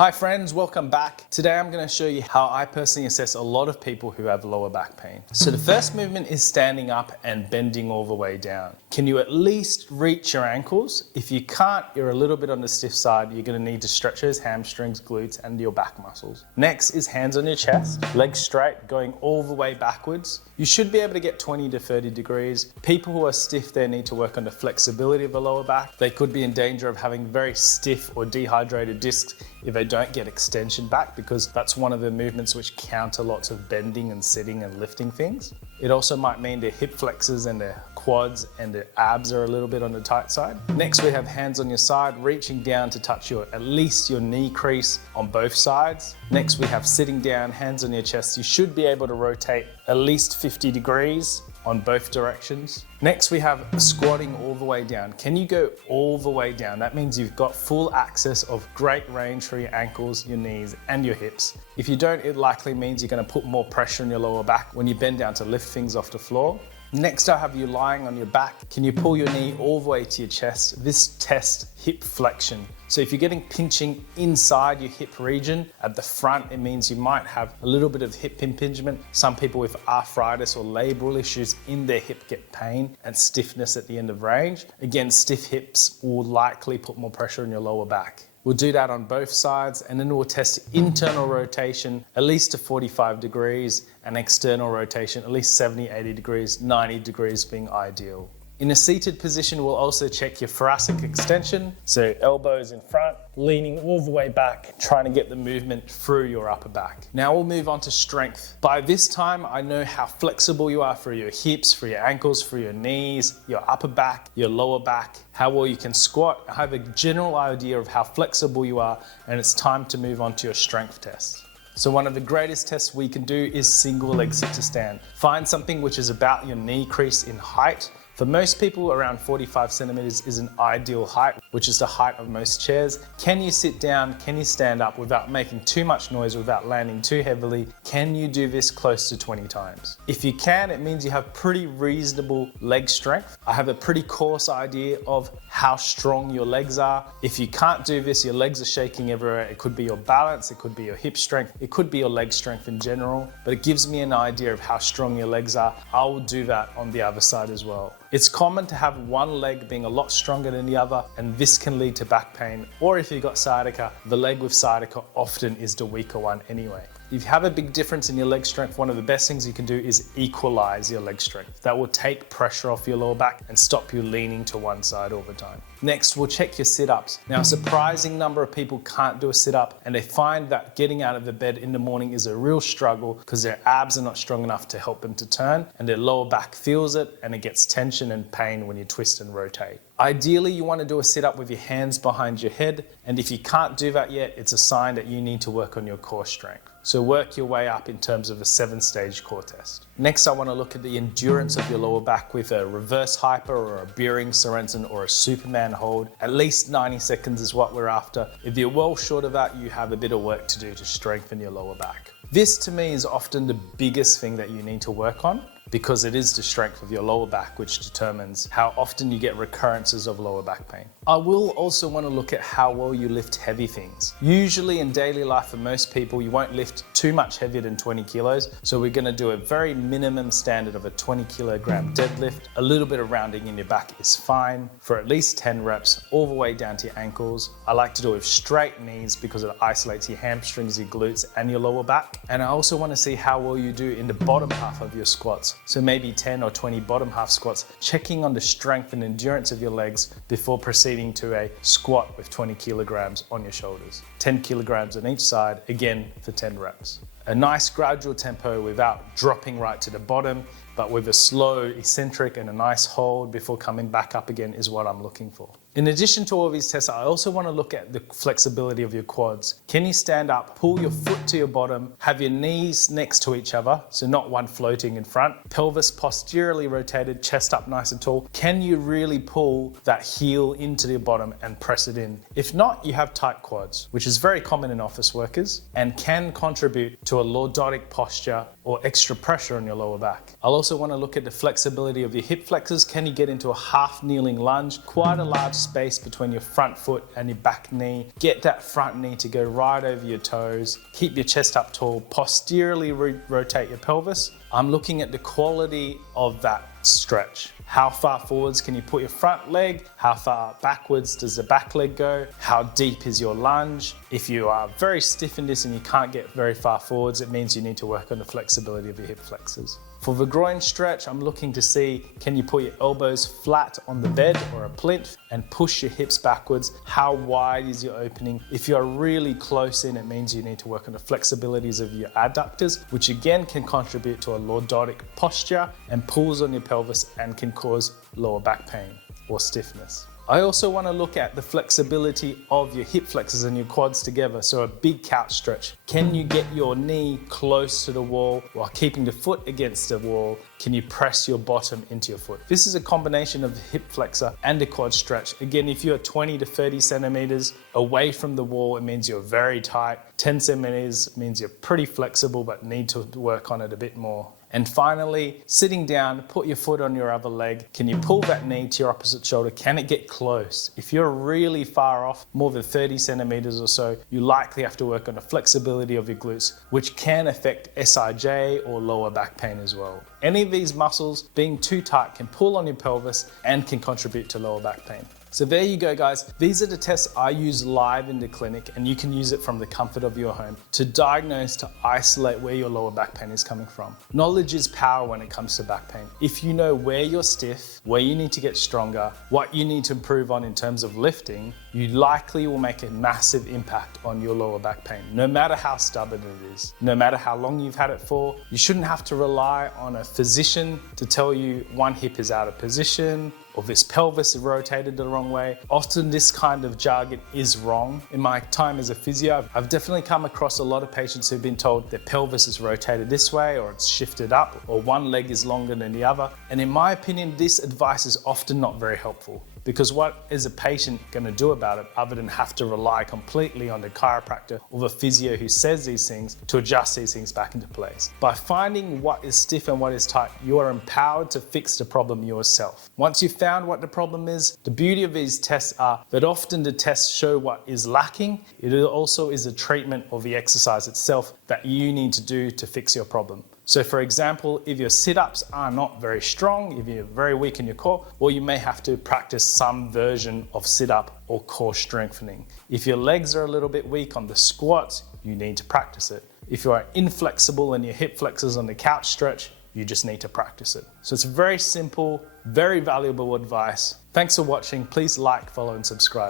Hi friends, welcome back. Today I'm going to show you how I personally assess a lot of people who have lower back pain. So the first movement is standing up and bending all the way down. Can you at least reach your ankles? If you can't, you're a little bit on the stiff side. You're going to need to stretch those hamstrings, glutes, and your back muscles. Next is hands on your chest, legs straight, going all the way backwards. You should be able to get 20 to 30 degrees. People who are stiff, they need to work on the flexibility of the lower back. They could be in danger of having very stiff or dehydrated discs if they don't get extension back, because that's one of the movements which counter lots of bending and sitting and lifting things. It also might mean their hip flexors and their quads and their abs are a little bit on the tight side. Next, we have hands on your side, reaching down to touch at least your knee crease on both sides. Next, we have sitting down, hands on your chest. You should be able to rotate at least 50 degrees on both directions. Next, we have squatting all the way down. Can you go all the way down? That means you've got full access of great range for your ankles, your knees, and your hips. If you don't, it likely means you're going to put more pressure on your lower back when you bend down to lift things off the floor. Next, I have you lying on your back. Can you pull your knee all the way to your chest? This tests hip flexion. So if you're getting pinching inside your hip region at the front, it means you might have a little bit of hip impingement. Some people with arthritis or labral issues in their hip get pain and stiffness at the end of range. Again, stiff hips will likely put more pressure on your lower back. We'll do that on both sides, and then we'll test internal rotation at least to 45 degrees and external rotation at least 70, 80 degrees, 90 degrees being ideal. In a seated position, we'll also check your thoracic extension. So elbows in front, leaning all the way back, trying to get the movement through your upper back. Now we'll move on to strength. By this time, I know how flexible you are for your hips, for your ankles, for your knees, your upper back, your lower back, how well you can squat. I have a general idea of how flexible you are, and it's time to move on to your strength test. So one of the greatest tests we can do is single leg sit to stand. Find something which is about your knee crease in height. For most people, around 45 centimeters is an ideal height, which is the height of most chairs. Can you sit down? Can you stand up without making too much noise, without landing too heavily? Can you do this close to 20 times? If you can, it means you have pretty reasonable leg strength. I have a pretty coarse idea of how strong your legs are. If you can't do this, your legs are shaking everywhere. It could be your balance, it could be your hip strength, it could be your leg strength in general, but it gives me an idea of how strong your legs are. I will do that on the other side as well. It's common to have one leg being a lot stronger than the other, and this can lead to back pain. Or if you've got sciatica, the leg with sciatica often is the weaker one anyway. If you have a big difference in your leg strength, one of the best things you can do is equalize your leg strength. That will take pressure off your lower back and stop you leaning to one side all the time. Next, we'll check your sit-ups. Now, a surprising number of people can't do a sit-up, and they find that getting out of the bed in the morning is a real struggle because their abs are not strong enough to help them to turn, and their lower back feels it, and it gets tension and pain when you twist and rotate. Ideally, you want to do a sit-up with your hands behind your head, and if you can't do that yet, it's a sign that you need to work on your core strength. So work your way up in terms of a 7-stage core test. Next, I want to look at the endurance of your lower back with a reverse hyper or a Beering Sorensen or a Superman hold. At least 90 seconds is what we're after. If you're well short of that, you have a bit of work to do to strengthen your lower back. This to me is often the biggest thing that you need to work on, because it is the strength of your lower back which determines how often you get recurrences of lower back pain. I will also want to look at how well you lift heavy things. Usually in daily life for most people, you won't lift too much heavier than 20 kilos. So we're going to do a very minimum standard of a 20 kilogram deadlift. A little bit of rounding in your back is fine for at least 10 reps all the way down to your ankles. I like to do it with straight knees because it isolates your hamstrings, your glutes, and your lower back. And I also want to see how well you do in the bottom half of your squats. So maybe 10 or 20 bottom half squats, checking on the strength and endurance of your legs before proceeding to a squat with 20 kilograms on your shoulders. 10 kilograms on each side, again for 10 reps. A nice gradual tempo without dropping right to the bottom, but with a slow eccentric and a nice hold before coming back up again is what I'm looking for. In addition to all these tests, I also want to look at the flexibility of your quads. Can you stand up, pull your foot to your bottom, have your knees next to each other, so not one floating in front, pelvis posteriorly rotated, chest up nice and tall. Can you really pull that heel into the bottom and press it in? If not, you have tight quads, which is very common in office workers and can contribute to a lordotic posture or extra pressure on your lower back. I'll also want to look at the flexibility of your hip flexors. Can you get into a half kneeling lunge? Quite a large space between your front foot and your back knee. Get that front knee to go right over your toes. Keep your chest up tall. Posteriorly rotate your pelvis. I'm looking at the quality of that stretch. How far forwards can you put your front leg? How far backwards does the back leg go? How deep is your lunge? If you are very stiff in this and you can't get very far forwards, it means you need to work on the flexibility of your hip flexors. For the groin stretch, I'm looking to see, can you put your elbows flat on the bed or a plinth and push your hips backwards? How wide is your opening? If you're really close in, it means you need to work on the flexibilities of your adductors, which again can contribute to a lordotic posture and pulls on your pelvis and can cause lower back pain or stiffness. I also want to look at the flexibility of your hip flexors and your quads together. So a big couch stretch. Can you get your knee close to the wall while keeping the foot against the wall? Can you press your bottom into your foot? This is a combination of the hip flexor and the quad stretch. Again, if you're 20 to 30 centimeters away from the wall, it means you're very tight. 10 centimeters means you're pretty flexible but need to work on it a bit more. And finally, sitting down, put your foot on your other leg. Can you pull that knee to your opposite shoulder? Can it get close? If you're really far off, more than 30 centimeters or so, you likely have to work on the flexibility of your glutes, which can affect SIJ or lower back pain as well. Any of these muscles being too tight can pull on your pelvis and can contribute to lower back pain. So there you go, guys. These are the tests I use live in the clinic, and you can use it from the comfort of your home to diagnose, to isolate where your lower back pain is coming from. Knowledge is power when it comes to back pain. If you know where you're stiff, where you need to get stronger, what you need to improve on in terms of lifting, you likely will make a massive impact on your lower back pain. No matter how stubborn it is, no matter how long you've had it for, you shouldn't have to rely on a physician to tell you one hip is out of position, or this pelvis is rotated the wrong way. Often this kind of jargon is wrong. In my time as a physio, I've definitely come across a lot of patients who've been told their pelvis is rotated this way, or it's shifted up, or one leg is longer than the other. And in my opinion, this advice is often not very helpful. Because what is a patient going to do about it other than have to rely completely on the chiropractor or the physio who says these things to adjust these things back into place? By finding what is stiff and what is tight, you are empowered to fix the problem yourself. Once you've found what the problem is, the beauty of these tests are that often the tests show what is lacking. It also is a treatment of the exercise itself that you need to do to fix your problem. So for example, if your sit-ups are not very strong, if you're very weak in your core, well, you may have to practice some version of sit-up or core strengthening. If your legs are a little bit weak on the squats, you need to practice it. If you are inflexible in your hip flexors on the couch stretch, you just need to practice it. So it's very simple, very valuable advice. Thanks for watching. Please like, follow, and subscribe.